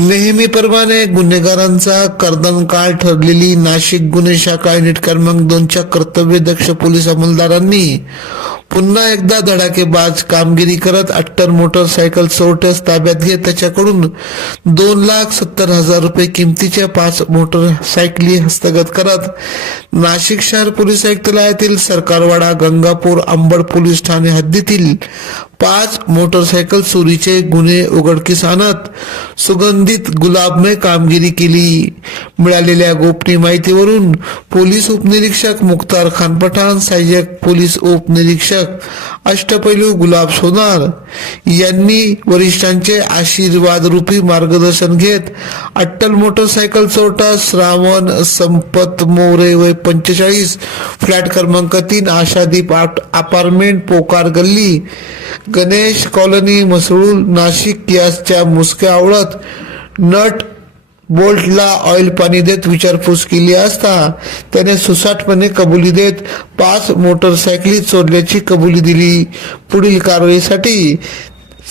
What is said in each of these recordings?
नेहमीप्रमाणे गुन्हेगारांचा कर्दनकाळ ठरलेली नाशिक गुन्हे शाखा युनिट क्रमांक 2च्या कर्तव्यदक्ष पोलीस अंमलदारांनी पुन्हा एकदा धडाकेबाज कामगिरी करत अट्टर मोटरसायकल चोरट्यास ताब्यात घेत त्याच्याकडून 2,70,000 रुपये किमतीच्या 5 मोटरसायकली हस्तगत करत नाशिक शहर पोलीस आयुक्तालयातील सरकारवाडा गंगापूर अंबड पोलीस ठाणे हद्दीतील 5 मोटरसायकल चोरीचे गुन्हे उघडकीस आणत सुगंधित गुलाबमय कामगिरी केली। मिळालेल्या गोपनीय माहितीवरून पोलीस उपनिरीक्षक मुख्तार खान पठाण, सहाय्यक पोलीस उपनिरीक्षक अष्टपैलू गुलाब सोनार यांनी वरिष्ठांचे आशीर्वाद रूपी मार्गदर्शन घेत अट्टल मोटरसायकल चोरटा श्रावण संपत मोरे वय 45 फ्लॅट क्रमांक 3 आशादीप अपार्टमेंट पोकार गल्ली गणेश कॉलनी मसरूळ नाशिक याच्या मुसक्या आवळत नट बोल्टला ऑइल पाणी देत विचारपूस केली असता त्याने सुसाटपणे कबुली देत 5 मोटरसायकली चोरल्याची कबुली दिली। पुढील कारवाईसाठी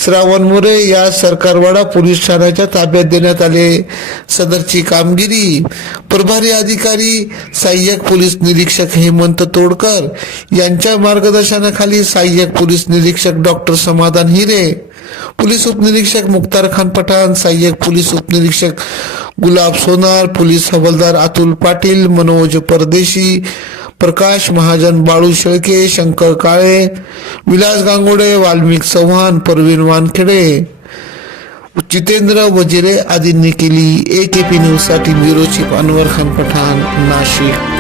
श्रावण मोरे या सरकारवाडा पोलीस ठाण्याच्या ताब्यात देण्यात आले। सदरची कामगिरी प्रभारी अधिकारी सहाय्यक पोलीस निरीक्षक हेमंत तोडकर यांच्या मार्गदर्शनाखाली सहाय्यक पोलीस निरीक्षक डॉक्टर समाधान हिरे, पोलीस उपनिरीक्षक मुख्तार खान पठाण, सहाय्यक पोलीस उपनिरीक्षक गुलाब सोनार, पोलीस हवालदार अतुल पाटील, मनोज परदेशी, प्रकाश महाजन, बाळू शेळके, शंकर काळे, विलास गांगोडे, वाल्मिक चव्हाण, परवीन वानखेडे, जितेंद्र वजिरे आदींनी केली। AKP न्यूज साठी ब्युरो चीफ अनवर खान पठाण, नाशिक।